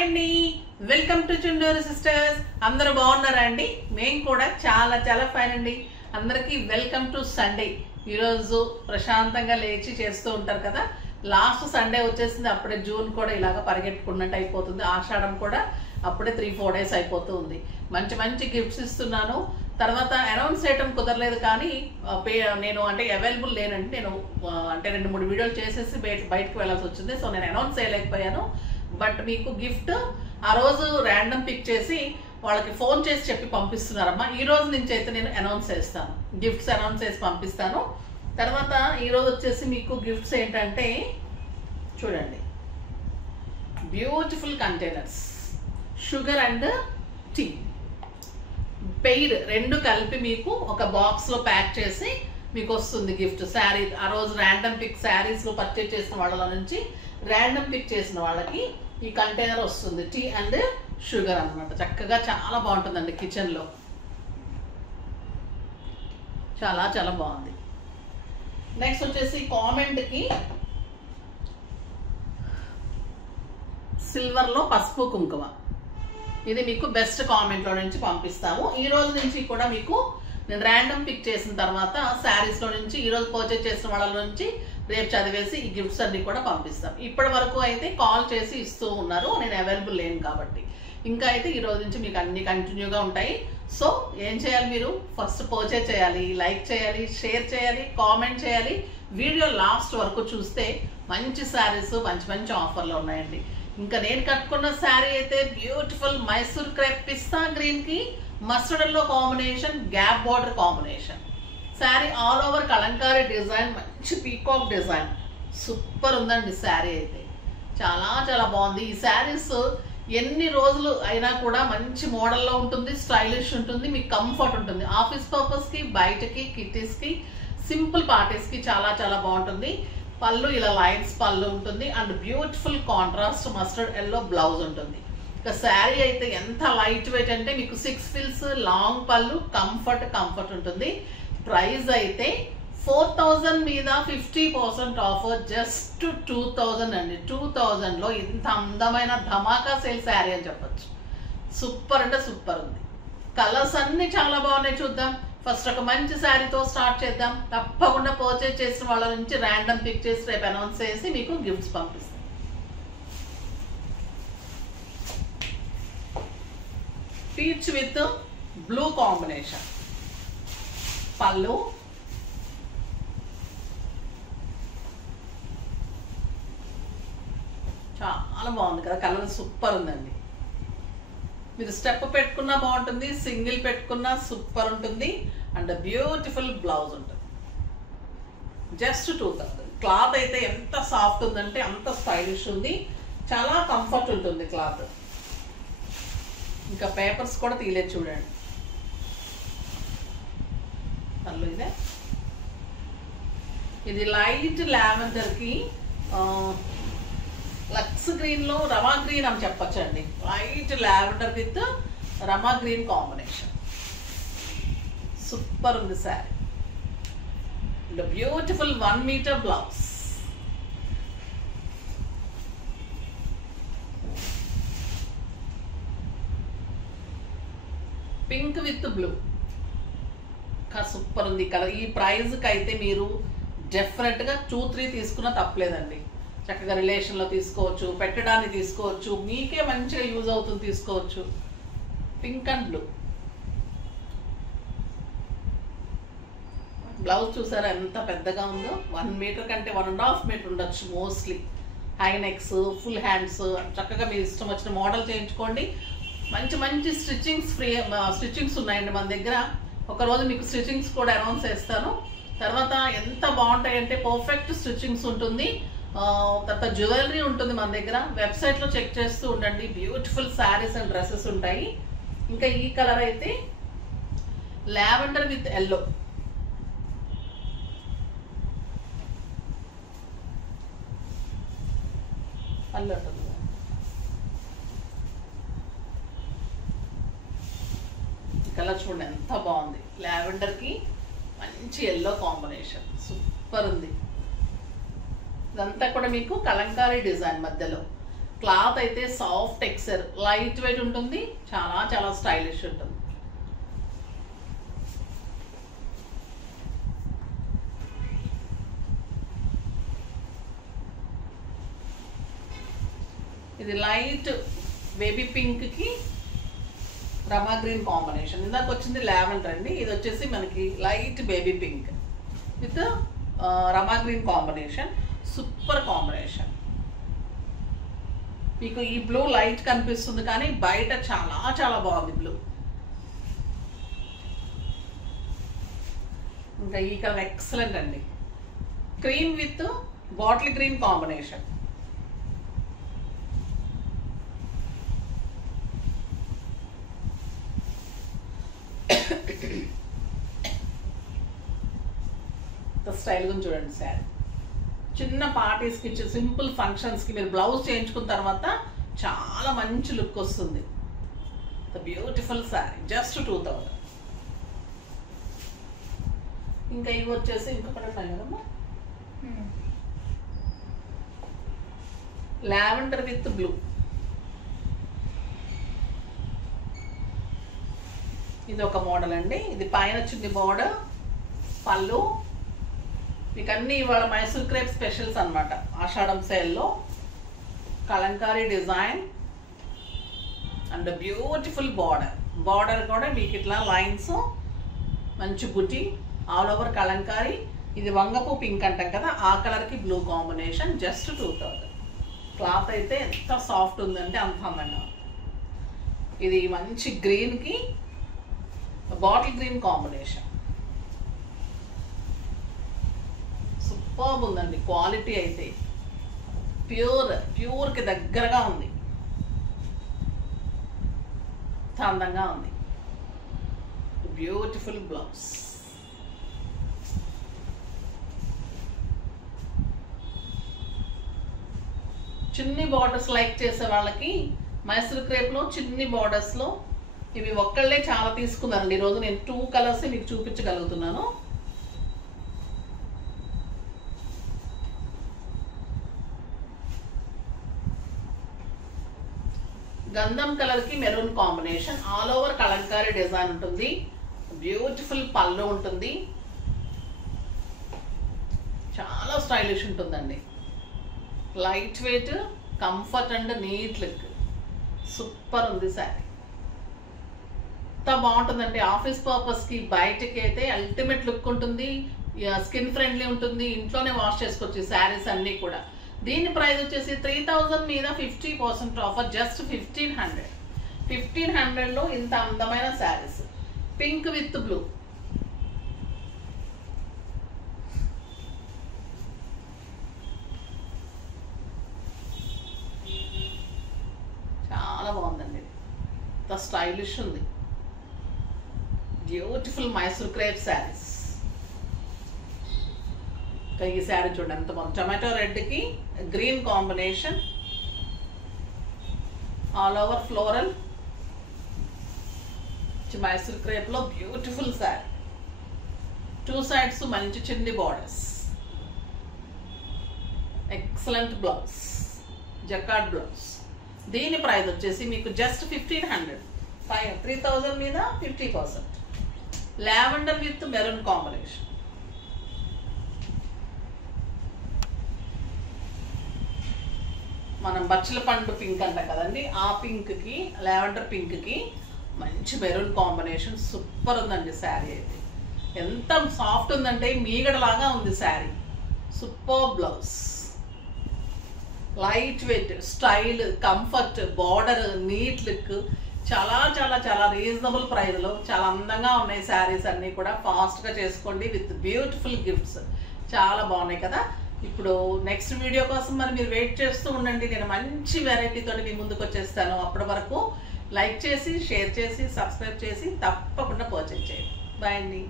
Hi అండి, welcome to Chunduru sisters. అందరూ బాగున్నారా అండి? మేము కూడా చాలా చాలా ఫైన్ అండి. అందరికీ వెల్కమ్ టు సండే. ఈరోజు ప్రశాంతంగా లేచి చేస్తూ ఉంటారు కదా. లాస్ట్ సండే వచ్చేసింది, అప్పుడే జూన్ కూడా ఇలాగ పరిగెట్టుకున్నట్టు అయిపోతుంది. ఆషాఢం కూడా అప్పుడే 3-4 డేస్ అయిపోతూ ఉంది. మంచి మంచి గిఫ్ట్స్ ఇస్తున్నాను. తర్వాత అనౌన్స్ చేయడం కుదరలేదు, కానీ నేను అంటే అవైలబుల్ లేనండి. నేను అంటే 2-3 వీడియోలు చేసేసి బయటకు వెళ్ళాల్సి వచ్చింది. సో నేను అనౌన్స్ చేయలేకపోయాను. బట్ మీకు గిఫ్ట్ ఆ రోజు ర్యాండమ్ పిక్ చేసి వాళ్ళకి ఫోన్ చేసి చెప్పి పంపిస్తున్నారమ్మా. ఈ రోజు నుంచి అయితే నేను అనౌన్స్ చేస్తాను, గిఫ్ట్స్ అనౌన్స్ చేసి పంపిస్తాను. తర్వాత ఈరోజు వచ్చేసి మీకు గిఫ్ట్స్ ఏంటంటే చూడండి, beautiful containers, sugar and tea pair రెండు కలిపి మీకు ఒక బాక్స్ లో ప్యాక్ చేసి మీకు వస్తుంది గిఫ్ట్. శారీ ఆ రోజు ర్యాండమ్ పిక్ శారీస్ లో పర్చేజ్ చేసిన వాళ్ళ నుంచి ర్యాండమ్ పిక్ చేసిన వాళ్ళకి ఈ కంటైనర్ వస్తుంది. టీ అండ్ షుగర్ అన్నమాట. చక్కగా చాలా బాగుంటుందండి, కిచెన్ లో చాలా చాలా బాగుంది. నెక్స్ట్ వచ్చేసి కామెంట్ కి సిల్వర్ లో పసుపు కుంకుమ, ఇది మీకు బెస్ట్ కామెంట్ లో నుంచి పంపిస్తాము. ఈ రోజు నుంచి కూడా మీకు నేను ర్యాండమ్ పిక్ చేసిన తర్వాత శారీస్ లో నుంచి ఈ రోజు పర్చేజ్ చేసిన వాళ్ళ నుంచి రేపు చదివేసి ఈ గిఫ్ట్స్ అన్ని కూడా పంపిస్తాం. ఇప్పటి వరకు అయితే కాల్ చేసి ఇస్తూ ఉన్నారు, నేను అవైలబుల్ లేను కాబట్టి. ఇంకా అయితే ఈ రోజు నుంచి మీకు అన్ని కంటిన్యూగా ఉంటాయి. సో ఏం చేయాలి, మీరు ఫస్ట్ పర్చేజ్ చేయాలి, లైక్ చేయాలి, షేర్ చేయాలి, కామెంట్ చేయాలి. వీడియో లాస్ట్ వరకు చూస్తే మంచి శారీస్ మంచి మంచి ఆఫర్లు ఉన్నాయండి. ఇంకా నేను కట్టుకున్న శారీ అయితే బ్యూటిఫుల్ మైసూర్ క్రేప్ పిస్తా గ్రీన్ కి mustard yellow combination, gap border combination sari. All over kalamkari design, మంచి పీకాక్ డిజైన్, సూపర్ ఉందండి శారీ అయితే. చాలా చాలా బాగుంది. ఈ శారీస్ ఎన్ని రోజులు అయినా కూడా మంచి మోడల్లో ఉంటుంది, స్టైలిష్ ఉంటుంది, మీకు కంఫర్ట్ ఉంటుంది. ఆఫీస్ పర్పస్ కి, బయటకి, కిటీస్ కి, సింపుల్ పార్టీస్ కి చాలా చాలా బాగుంటుంది. పళ్ళు ఇలా లైన్స్ పళ్ళు ఉంటుంది and beautiful contrast mustard yellow blouse ఉంటుంది. ఇక శారీ అయితే ఎంత లైట్ వెయిట్ అంటే మీకు 6 ఫిల్స్ లాంగ్ పళ్ళు, కంఫర్ట్ ఉంటుంది. ప్రైస్ అయితే 4000 మీద 50% ఆఫర్, జస్ట్ 2000 అండి. 2000 లో ఇంత అందమైన ధమాకా సేల్ శారీ అని చెప్పొచ్చు. సూపర్ అంటే సూపర్ ఉంది. కలర్స్ అన్ని చాలా బాగున్నాయి. చూద్దాం. ఫస్ట్ ఒక మంచి శారీతో స్టార్ట్ చేద్దాం. తప్పకుండా పర్చేజ్ చేసిన వాళ్ళ నుంచి ర్యాండమ్ పిక్ చేసి రేపు అనౌన్స్ చేసి మీకు గిఫ్ట్స్ పంపిస్తాం. పీచ్ విత్ బ్లూ కాంబినేషన్ పళ్ళు, చాలా బాగుంది కదా. కలర్ సూపర్ ఉందండి. మీరు స్టెప్ పెట్టుకున్నా బాగుంటుంది, సింగిల్ పెట్టుకున్నా సూపర్ ఉంటుంది. అండ్ బ్యూటిఫుల్ బ్లౌజ్ ఉంటుంది. జస్ట్ 2000. క్లాత్ అయితే ఎంత సాఫ్ట్ ఉందంటే అంత స్టైలిష్ ఉంది, చాలా కంఫర్ట్ ఉంటుంది క్లాత్. ఇంకా పేపర్స్ కూడా తీయలేదు చూడండి. పళ్ళు ఇదే, ఇది లైట్ లావెండర్ కి లక్స్ గ్రీన్ లో రమా గ్రీన్ అని చెప్పచ్చండి. Light lavender with Rama green combination, super ఉంది saree. Beautiful 1 metre blouse. Pink with blue, super ఉంది కలర్. ఈ ప్రైస్ కి అయితే మీరు డెఫినెట్ గా 2-3 తీసుకున్నా తప్పలేదండి. చక్కగా రిలేషన్ లో తీసుకోవచ్చు, పెట్టడానికి తీసుకోవచ్చు, మీకే మంచిగా యూజ్ అవుతుంది, తీసుకోవచ్చు. Pink and blue. బ్లౌజ్ చూసారా ఎంత పెద్దగా ఉందో. 1 మీటర్ కంటే 1.5 మీటర్ ఉండొచ్చు mostly. High next, full hands, చక్కగా మీ ఇష్టం వచ్చిన మోడల్ చేయించుకోండి. మంచి మంచి స్టిచ్చింగ్స్ ఉన్నాయండి మన దగ్గర. ఒకరోజు మీకు స్టిచ్చింగ్స్ కూడా అనౌన్స్ చేస్తాను. తర్వాత ఎంత బాగుంటాయంటే పర్ఫెక్ట్ స్టిచ్చింగ్స్ ఉంటుంది. తర్వాత జ్యువెలరీ ఉంటుంది మన దగ్గర. వెబ్సైట్ లో చెక్ చేస్తూ ఉండండి. బ్యూటిఫుల్ శారీస్ అండ్ డ్రెస్సెస్ ఉంటాయి. ఇంకా ఈ కలర్ అయితే లావెండర్ విత్ ఎల్లో, పళ్ళు ఉంటుంది. కలర్ చూడండి ఎంత బాగుంది. లావెండర్ కి మంచి ఎల్లో కాంబినేషన్, సూపర్ ఉంది. ఇదంతా కూడా మీకు కలంకారీ డిజైన్ మధ్యలో క్లాత్ అయితే సాఫ్ట్ టెక్స్చర్, లైట్ వెయిట్ ఉంటుంది, చాలా చాలా స్టైలిష్ ఉంటుంది. ఇది లైట్ బేబీ పింక్కి రమా గ్రీన్ కాంబినేషన్. ఇందాక వచ్చింది లావెండర్ అండి, ఇది వచ్చేసి మనకి light baby pink with Rama green combination. Super combination. మీకు ఈ బ్లూ లైట్ కనిపిస్తుంది కానీ బయట చాలా చాలా బాగుంది బ్లూ. ఇంకా ఈ కలర్ ఎక్సలెంట్ అండి, cream with bottle green combination. Style గురించి చూడండి శారీ. చిన్న పార్టీస్కి, సింపుల్ ఫంక్షన్స్కి మీరు బ్లౌజ్ చేయించుకున్న తర్వాత చాలా మంచి లుక్ వస్తుంది. The beautiful sari, just 2000. ఇంకా ఇవి వచ్చేసి ఇంకొకటి ఉన్నాయి కదమ్మా, లావెండర్ విత్ బ్లూ. ఇది ఒక మోడల్ అండి. ఇది పైన వచ్చింది బోర్డర్, పళ్ళు. మీకు అన్ని ఇవాళ మైసూర్ క్రేప్ స్పెషల్స్ అనమాట. ఆషాఢం సేల్లో Kalamkari design and beautiful border. Border కూడా మీకు ఇట్లా లైన్స్, మంచి బుటీ, ఆల్ ఓవర్ కలంకారీ. ఇది వంగపు పింక్ అంటాం కదా, ఆ కలర్కి బ్లూ కాంబినేషన్. జస్ట్ 2000. క్లాత్ అయితే ఎంత సాఫ్ట్ ఉందంటే అంత అందంగా. ఇది మంచి గ్రీన్కి బాటిల్ గ్రీన్ కాంబినేషన్. సూపర్ ఉందండి, క్వాలిటీ అయితే ప్యూర్కి దగ్గరగా ఉంది, అందంగా ఉంది. Beautiful blouse. చిన్ని బార్డర్స్ లైక్ చేసే వాళ్ళకి మైసూర్ క్రేప్లో చిన్ని బార్డర్స్లో ఇవి ఒక్కళ్ళే చాలా తీసుకున్నారండి. ఈరోజు నేను 2 కలర్స్ మీకు చూపించగలుగుతున్నాను. గంధం కలర్కి maroon combination, all over kalamkari design ఉంటుంది. బ్యూటిఫుల్ పళ్ళు ఉంటుంది, చాలా స్టైలిష్ ఉంటుందండి. Light weight, comfort and neat look. Super ఉంది శారీ, ఎంత బాగుంటుందండి. ఆఫీస్ పర్పస్కి, బయటకి అయితే అల్టిమేట్ లుక్ ఉంటుంది. స్కిన్ ఫ్రెండ్లీ ఉంటుంది, ఇంట్లోనే వాష్ చేసుకోవచ్చు శారీస్ అన్నీ కూడా. దీని ప్రైస్ వచ్చేసి 3000 మీద 50% ఆఫర్, జస్ట్ 1500. 1500లో ఇంత అందమైన శారీస్. Pink with blue. చాలా బాగుందండి, ఇంత స్టైలిష్ ఉంది. Beautiful Mysore crepe sarees. ఈ శారీ చూడండి ఎంత బాగుంది, టొమాటో రెడ్కి green combination, all over floral, Mysore క్రేప్లో బ్యూటిఫుల్ శారీ. 2 sides మంచి చిన్ని borders. Excellent blouse, jacquard blouse. దీని ప్రైస్ వచ్చేసి మీకు జస్ట్ 1500. 3000 మీద 50%. Lavender with maroon combination. మనం బచ్చల పండు పింక్ అంటాం కదండి, ఆ పింక్కి, లావెండర్ పింక్కి మంచి మెరూన్ కాంబినేషన్. సూపర్ ఉందండి శారీ అయితే. ఎంత సాఫ్ట్ ఉందంటే మీగడలాగా ఉంది sari. Super blouse, light weight, style, comfort, border, neat look. చాలా చాలా చాలా రీజనబుల్ ప్రైస్లో చాలా అందంగా ఉన్నాయి శారీస్ అన్నీ కూడా. ఫాస్ట్గా చేసుకోండి విత్ బ్యూటిఫుల్ గిఫ్ట్స్. చాలా బాగున్నాయి కదా. ఇప్పుడు నెక్స్ట్ వీడియో కోసం మరి మీరు వెయిట్ చేస్తూ ఉండండి. నేను మంచి వెరైటీతో మీ ముందుకు వచ్చేస్తాను. అప్పటి వరకు లైక్ చేసి, షేర్ చేసి, సబ్స్క్రైబ్ చేసి తప్పకుండా పర్చేజ్ చేయండి. బాయ్ అండి.